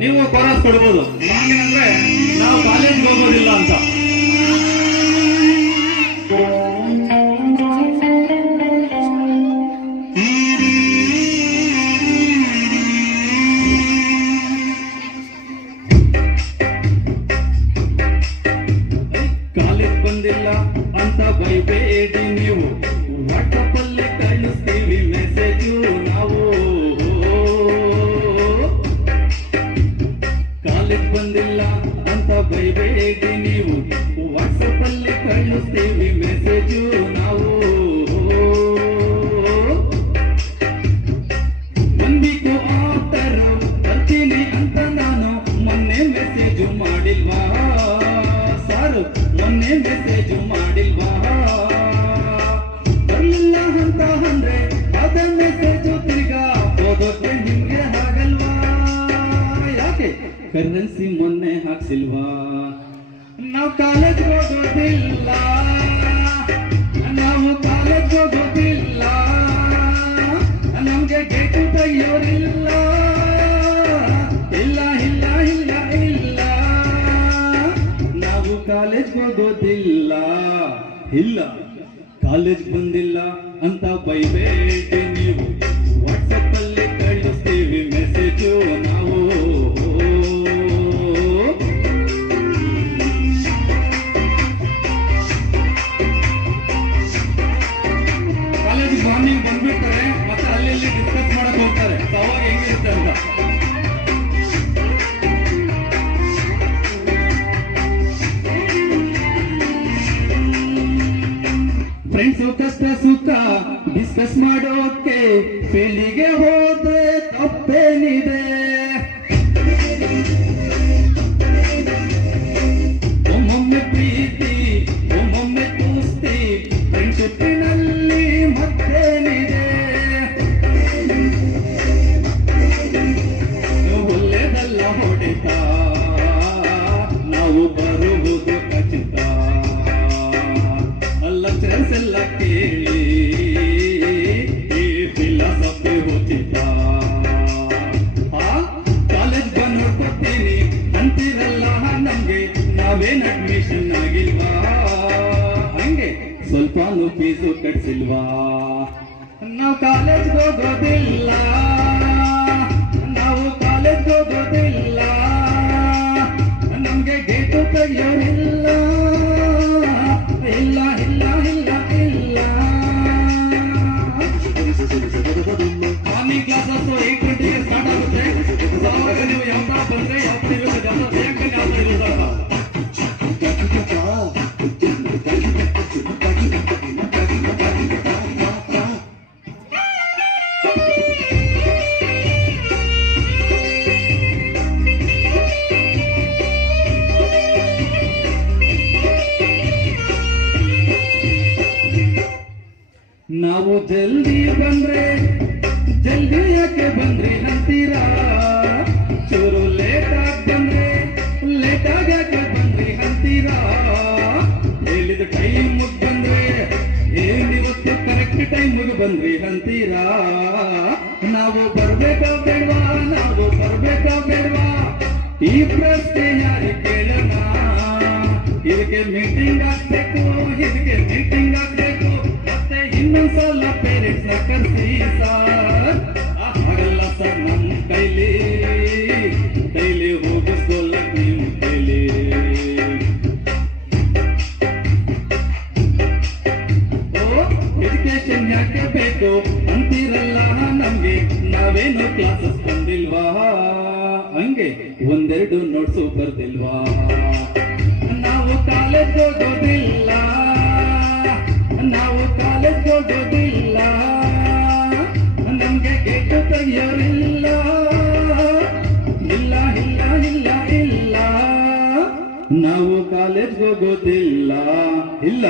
ನೀವು ಕೊರಸ್ ಕೊಡ್ಬೋದು. ನಾನೇನಂದ್ರೆ ನಾವು ಕಾಲೇಜ್ಗೆ ಹೋಗೋದಿಲ್ಲ ಅಂತ. ಕಾಲೇಜ್ ಬಂದಿಲ್ಲ ಅಂತ ಬೈಬೇಡಿ ನೀವು, ವಾಟ್ಸಪ್ ಅಲ್ಲಿ ಕಳಿಸ್ತೀವಿ ಮೆಸೇಜು ನಾವು. ಕಾಲೇಜ್ ಬಂದಿಲ್ಲ ಅಂತ ಬೈಬೇಡಿ ನೀವು, ವಾಟ್ಸಪ್ ಅಲ್ಲಿ ಕಳಿಸ್ತೀವಿ ಮೆಸೇಜು ನಾವು. ಒಂದಿಗೂ ಆತರ ಬರ್ತೀನಿ ಅಂತ ನಾನು ಮೊನ್ನೆ ಮೆಸೇಜು ಮಾಡಿಲ್ವಾ ಸಾರು, ಮೊನ್ನೆ ಮೆಸೇಜು ಮಾಡಿಲ್ವಾ? ಬರ್ಲಿಲ್ಲ ಅಂತ ಅಂದ್ರೆ ಅದ ಮೆಸೇಜು ತಿರ್ಗಾ ಓದೋಕೆ ನಿಮ್ಗೆ ಆಗಲ್ವಾ? ಯಾಕೆ ಕರೆನ್ಸಿ ಮೊನ್ನೆ ಹಾಕ್ಸಿಲ್ವಾ? ನಾವು ಕಾಲೇಜ್ ಹೋಗೋದಿಲ್ಲ, ನಾವು ಕಾಲೇಜ್ ಹೋಗೋದಿಲ್ಲ, ನಮ್ಗೆ ಗೇಟು ತೆಗಿಯೋರಿಲ್ಲ. ಇಲ್ಲ ಇಲ್ಲ ಇಲ್ಲ ಇಲ್ಲ, ನಾವು ಕಾಲೇಜ್ ಹೋಗೋದಿಲ್ಲ. ಇಲ್ಲ ಕಾಲೇಜ್ ಬಂದಿಲ್ಲ ಅಂತ ಬೈಬೇಡಿ ನೀವು, ವಾಟ್ಸಪ್ ಅಲ್ಲಿ ಕಳಿಸ್ತೀವಿ ಮೆಸೇಜು ನಾವು. ಕಾಲೇಜ್ ಮಾರ್ನಿಂಗ್ ಬಂದ್ಬಿಡ್ತಾರೆ, ಮತ್ತೆ ಅಲ್ಲಿ ಡಿಸ್ಕಸ್ ಮಾಡಕ್ ಹೋಗ್ತಾರೆ ಅವಾಗ ಹೆಂಗಿರುತ್ತೆ ಅಂತ. ಫ್ರೆಂಡ್ಸು ಕಷ್ಟ ಸುಖ ಡಿಸ್ಕಸ್ ಮಾಡೋಕೆ ಫೀಲ್ಡಿಗೆ ಹೋದ್ರೆ ತಪ್ಪೇನಿದೆ? ಒಮ್ಮೊಮ್ಮೆ ಪ್ರೀತಿ ಒಮ್ಮೊಮ್ಮೆ ಕುಸ್ತಿ, ಫ್ರೆಂಡ್ಶಿಪ್ಪಿನಲ್ಲಿ ಮತ್ತೇನಿದೆ? ಒಳ್ಳೆದಲ್ಲ ಹೊಡೆತ, ನಾವು ಬರುವುದು ಖಚಿತ. ಲೆಕ್ಚರರ್ಸ್ ಎಲ್ಲ ಕೇಳಿ ಈ ಫಿಲಾಸಫಿ ಉಚಿತ. ಕಾಲೇಜ್ ಬಂದು ನೋಡ್ಕೊಡ್ತೀನಿ ಅಂತಿರಲ್ಲ ನಮ್ಗೆ, ನಾವೇನ್ ಅಡ್ಮಿಷನ್ ಆಗಿಲ್ವಾ? ಹಂಗೆ ಸ್ವಲ್ಪನೂ ಫೀಸು ಕಟ್ಸಿಲ್ವಾ? ನಾವು ಕಾಲೇಜ್ ಹೋಗೋದಿಲ್ಲ, ನಾವು ಕಾಲೇಜ್ ಹೋಗೋದಿಲ್ಲ, ನಮ್ಗೆ ಗೇಟು ತೆಗಿಯೋರಿಲ್ಲ. ಇಲ್ಲ ಇಲ್ಲ ಇಲ್ಲ ಇಲ್ಲ, ಮಾರ್ನಿಂಗ್ ಕ್ಲಾಸಸ್ 8:20ಗೆ ಸ್ಟಾರ್ಟ್ ಆಗುತ್ತೆ. ಅವಾಗ ನೀವು ಯಾವ ತರ ಬಂದ್ರೆ ಯಾವ ತರ ಇರುತ್ತೆ, ಯಾವ ತರ ಬೇಕಂದ್ರೆ ಯಾವ ತರ ಇರುತ್ತಲ್ಲ. ನಾವು ಜಲ್ದಿ ಬಂದ್ರೆ ಜಲ್ದಿ ಯಾಕೆ ಬಂದ್ರಿ ಅಂತೀರಾ? ಚೂರು ಲೇಟ್ ಆಗಿ ಬಂದ್ರೆ ಲೇಟ್ ಆಗಿ ಯಾಕೆ ಬಂದ್ರಿ ಅಂತೀರಾ? ಹೇಳಿದ ಟೈಮ್ ಬಂದ್ರೆ ಏನಿವತ್ತು ಕರೆಕ್ಟ್ ಟೈಮ್ ಬಂದ್ರಿ ಅಂತೀರಾ? ನಾವು ಬರ್ಬೇಕಾ ಬೇಡ್ವಾ, ನಾವು ಬರ್ಬೇಕಾ ಬೇಡ್ವಾ? ಈ ಪ್ರಶ್ನೆ ಯಾರು ಕೇಳೋಣ? ಇದಕ್ಕೆ ಮೀಟಿಂಗ್ ಆಗ್ಬೇಕು, ಇದಕ್ಕೆ ಮೀಟಿಂಗ್ ಆಗ್ಬೇಕು, ಮತ್ತೆ ಇನ್ನೊಂದ್ಸಲ ಪೇರೆಂಟ್ಸ್ ನ ಕರ್ಸಿ ಸರ್. ಹಾಗಲ್ಲ ಸರ್, ನಮ್ಮ ಕೈಲಿ ಡೈಲಿ ಹೋಗಿಸ್ಕೊಳ್ಳ ನಿಮ್ ಕೈಲಿ. ಎಜುಕೇಶನ್ ಯಾಕೆ ಬೇಕು ಅಂತಿರಲ್ಲ ನಮ್ಗೆ, ನಾವೇನು ಕ್ಲಾಸಸ್ ಬಂದಿಲ್ವಾ? ಹಂಗೆ ಒಂದೆರಡು ನೋಟ್ಸು ಬರ್ದಿಲ್ವಾ? ನಾವು ಕಾಲೇಜ್ ಹೋಗೋದಿಲ್ಲ, ನಾವು ಕಾಲೇಜ್ ಹೋಗೋದಿಲ್ಲ, ನಮ್ಗೆ ಗೇಟು ತೆಗಿಯೋರಿಲ್ಲ. ಇಲ್ಲ ಇಲ್ಲ ಇಲ್ಲ ಇಲ್ಲ, ನಾವು ಕಾಲೇಜ್ ಹೋಗೋದಿಲ್ಲ. ಇಲ್ಲ